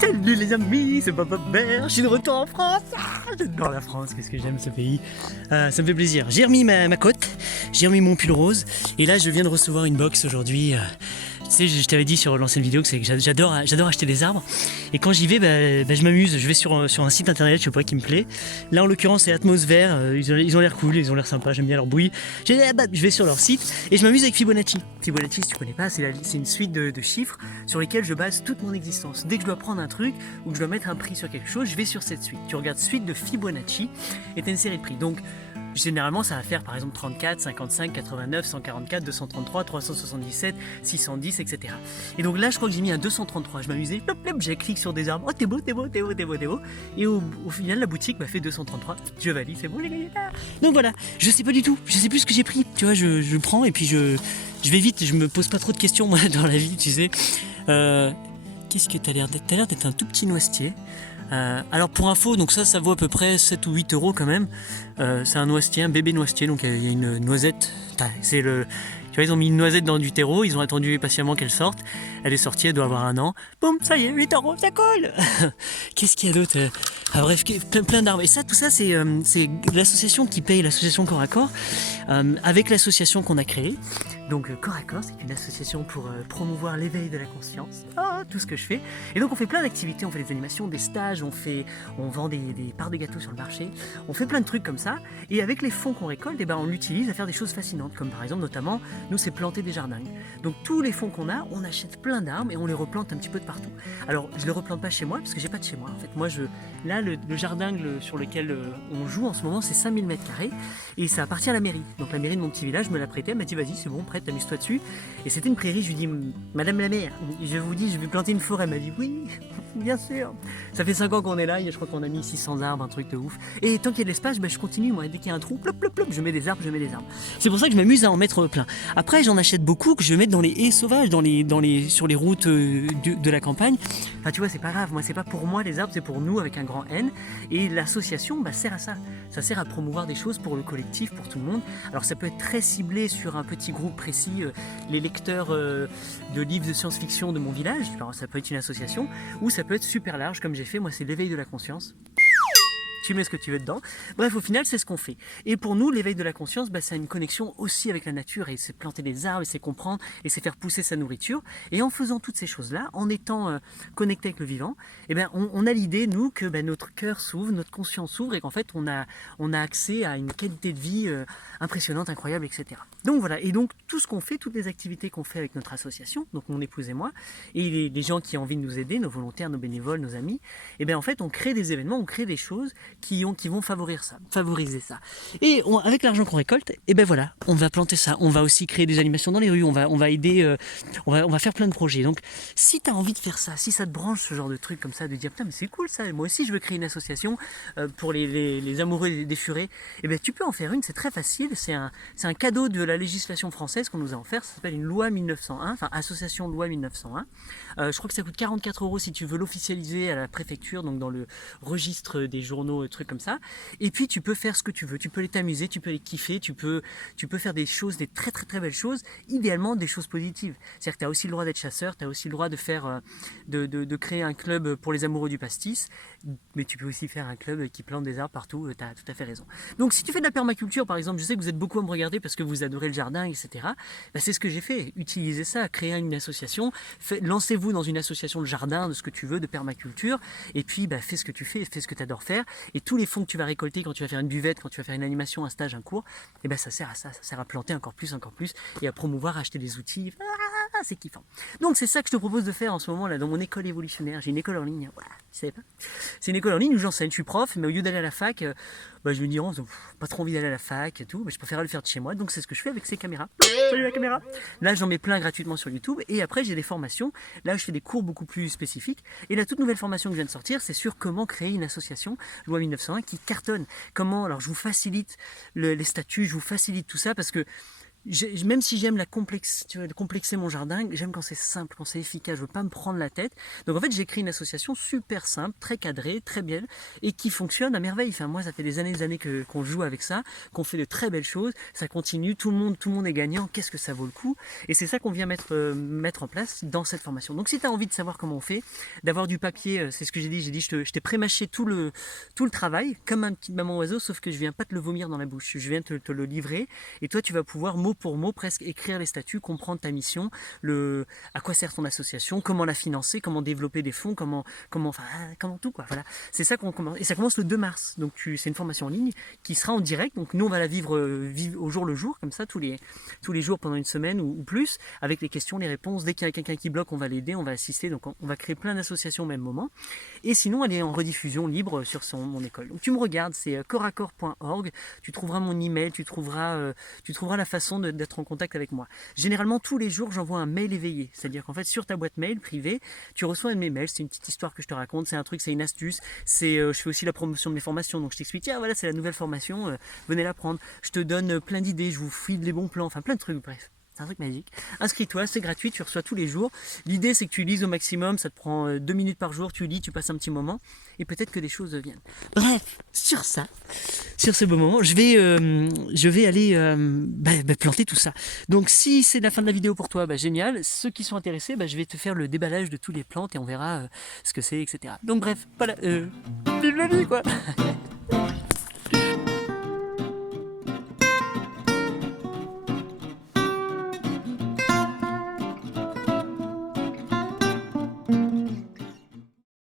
Salut les amis, c'est Papa Bear, je suis de retour en France. J'adore la France, qu'est-ce que j'aime ce pays. Ça me fait plaisir. J'ai remis ma cote, j'ai remis mon pull rose, et là je viens de recevoir une box aujourd'hui. Tu sais, je t'avais dit sur l'ancienne vidéo que j'adore acheter des arbres. Et quand j'y vais, je m'amuse. Je vais sur un site internet, je sais pas, qui me plaît. Là, en l'occurrence, c'est Atmosphère. Ils ont l'air cool, ils ont l'air sympas. J'aime bien leur bruit. Je vais sur leur site et je m'amuse avec Fibonacci. Fibonacci, si tu connais pas, c'est une suite de chiffres sur lesquels je base toute mon existence. Dès que je dois prendre un truc ou que je dois mettre un prix sur quelque chose, je vais sur cette suite. Tu regardes suite de Fibonacci et tu as une série de prix. Donc, généralement, ça va faire par exemple 34, 55, 89, 144, 233, 377, 610, etc. Et donc là, je crois que j'ai mis un 233. Je m'amusais, j'ai cliqué sur des arbres. Oh, t'es beau. Et au final, la boutique m'a fait 233. Je valide, c'est bon, les gars. Donc voilà, je sais pas du tout. Je sais plus ce que j'ai pris. Tu vois, je prends et puis je vais vite. Je me pose pas trop de questions, moi, dans la vie, tu sais. Qu'est-ce que t'as l'air d'être? T'as l'air d'être un tout petit noisetier. Alors pour info, donc ça vaut à peu près 7 ou 8 euros quand même. C'est un noisetier, un bébé noisetier, donc il y a une noisette. Tu vois, ils ont mis une noisette dans du terreau, ils ont attendu patiemment qu'elle sorte. Elle est sortie, elle doit avoir 1 an. Boum, ça y est, 8 euros, ça colle. Qu'est-ce qu'il y a d'autre? Bref, plein d'arbres. Et ça, tout ça, c'est l'association qui paye, l'association Corps à Corps, avec l'association qu'on a créée. Donc Corps à Corps, c'est une association pour promouvoir l'éveil de la conscience. Tout ce que je fais. Et donc on fait plein d'activités, on fait des animations, des stages, on vend des parts de gâteaux sur le marché, on fait plein de trucs comme ça. Et avec les fonds qu'on récolte, on l'utilise à faire des choses fascinantes, comme par exemple notamment, nous c'est planter des jardins. Donc tous les fonds qu'on a, on achète plein d'arbres et on les replante un petit peu de partout. Alors je les replante pas chez moi parce que j'ai pas de chez moi. En fait, moi là le jardin sur lequel on joue en ce moment, c'est 5000 m² et ça appartient à la mairie. Donc la mairie de mon petit village me l'a prêté, elle m'a dit vas-y c'est bon, prête, amuse-toi dessus. Et c'était une prairie, je lui dis Madame la maire, je vous dis je vais planter une forêt. Elle m'a dit oui, bien sûr. Ça fait 5 ans qu'on est là, je crois qu'on a mis 600 arbres, un truc de ouf. Et tant qu'il y a de l'espace, je continue, moi, dès qu'il y a un trou, plop, je mets des arbres. C'est pour ça que je m'amuse à en mettre plein. Après, j'en achète beaucoup que je vais mettre dans les haies sauvages, sur les routes de la campagne. Enfin, tu vois, c'est pas grave, moi, c'est pas pour moi les arbres, c'est pour nous avec un grand N. Et l'association sert à ça. Ça sert à promouvoir des choses pour le collectif, pour tout le monde. Alors, ça peut être très ciblé sur un petit groupe précis, les lecteurs de livres de science-fiction de mon village. Alors, ça peut être une association, ou ça peut être super large, comme j'ai fait. Moi, c'est l'éveil de la conscience. Tu mets ce que tu veux dedans. Bref, au final, c'est ce qu'on fait. Et pour nous, l'éveil de la conscience, ça a une connexion aussi avec la nature, et c'est planter des arbres, et c'est comprendre, et c'est faire pousser sa nourriture. Et en faisant toutes ces choses-là, en étant connecté avec le vivant, on a l'idée, nous, que notre cœur s'ouvre, notre conscience s'ouvre, et qu'en fait, on a accès à une qualité de vie impressionnante, incroyable, etc. Donc voilà. Et donc, tout ce qu'on fait, toutes les activités qu'on fait avec notre association, donc mon épouse et moi, et les gens qui ont envie de nous aider, nos volontaires, nos bénévoles, nos amis, en fait, on crée des événements, on crée des choses qui vont favoriser ça. Et avec l'argent qu'on récolte, voilà, on va planter ça. On va aussi créer des animations dans les rues, on va aider, on va faire plein de projets. Donc, si tu as envie de faire ça, si ça te branche ce genre de truc comme ça, de dire putain mais c'est cool ça, moi aussi je veux créer une association pour les amoureux des furets, tu peux en faire une, c'est très facile, c'est un cadeau de la législation française qu'on nous a offert, ça s'appelle une loi 1901, enfin association loi 1901. Je crois que ça coûte 44 € si tu veux l'officialiser à la préfecture, donc dans le registre des journaux, trucs comme ça. Et puis tu peux faire ce que tu veux, tu peux t'amuser, tu peux les kiffer, tu peux faire des choses, des très très très belles choses, idéalement des choses positives. C'est-à-dire que tu as aussi le droit d'être chasseur, tu as aussi le droit de faire de créer un club pour les amoureux du pastis, mais tu peux aussi faire un club qui plante des arbres partout, tu as tout à fait raison. Donc si tu fais de la permaculture par exemple, je sais que vous êtes beaucoup à me regarder parce que vous adorez le jardin, etc. C'est ce que j'ai fait, utilisez ça, créez une association, lancez-vous dans une association de jardin, de ce que tu veux, de permaculture, et puis fais ce que tu fais ce que tu adores faire, et tous les fonds que tu vas récolter quand tu vas faire une buvette, quand tu vas faire une animation, un stage, un cours, ça sert à ça sert à planter encore plus, et à promouvoir, acheter des outils. C'est kiffant. Donc c'est ça que je te propose de faire en ce moment là dans mon école évolutionnaire. J'ai une école en ligne, voilà, tu savais pas. C'est une école en ligne où j'enseigne, je suis prof, mais au lieu d'aller à la fac, je me dis pas trop envie d'aller à la fac et tout, je préfère le faire de chez moi, donc c'est ce que je fais avec ces caméras. Salut la caméra. Là j'en mets plein gratuitement sur YouTube, et après j'ai des formations, là je fais des cours beaucoup plus spécifiques, et la toute nouvelle formation que je viens de sortir, c'est sur comment créer une association, loi 1901, qui cartonne. Alors je vous facilite les statuts, je vous facilite tout ça, parce que même si j'aime tu vois, complexer mon jardin, j'aime quand c'est simple, quand c'est efficace, je veux pas me prendre la tête. Donc en fait, j'ai créé une association super simple, très cadrée, très belle, et qui fonctionne à merveille. Enfin, moi, ça fait des années qu'on joue avec ça, qu'on fait de très belles choses, ça continue, tout le monde est gagnant, qu'est-ce que ça vaut le coup? Et c'est ça qu'on vient mettre en place dans cette formation. Donc si tu as envie de savoir comment on fait, d'avoir du papier, c'est ce que j'ai dit, je t'ai pré-mâché tout le travail, comme un petit maman oiseau, sauf que je viens pas te le vomir dans la bouche, je viens te le livrer, et toi tu vas pouvoir mot pour mot presque écrire les statuts, comprendre ta mission, à quoi sert ton association, comment la financer, comment développer des fonds, comment tout quoi. Voilà, c'est ça qu'on commence, et ça commence le 2 mars. Donc c'est une formation en ligne qui sera en direct. Donc nous on va la vivre, au jour le jour, comme ça tous les jours pendant une semaine ou plus, avec les questions, les réponses. Dès qu'il y a quelqu'un qui bloque, on va l'aider, on va assister. Donc on va créer plein d'associations au même moment. Et sinon, elle est en rediffusion libre sur mon école. Donc tu me regardes, c'est coraccord.org. Tu trouveras mon email, tu trouveras la façon d'être en contact avec moi. Généralement, tous les jours, j'envoie un mail éveillé. C'est-à-dire qu'en fait, sur ta boîte mail privée, tu reçois un de mes mails. C'est une petite histoire que je te raconte. C'est un truc, c'est une astuce. Je fais aussi la promotion de mes formations. Donc je t'explique, tiens, voilà, c'est la nouvelle formation. Venez la prendre. Je te donne plein d'idées. Je vous file les bons plans. Enfin, plein de trucs. Bref. C'est un truc magique. Inscris-toi, c'est gratuit, tu reçois tous les jours. L'idée, c'est que tu lises au maximum, ça te prend 2 minutes par jour, tu lis, tu passes un petit moment, et peut-être que des choses viennent. Bref, sur ce beau moment, je vais aller planter tout ça. Donc, si c'est la fin de la vidéo pour toi, génial. Ceux qui sont intéressés, je vais te faire le déballage de tous les plantes et on verra ce que c'est, etc. Donc, bref, voilà. Vive la vie, quoi.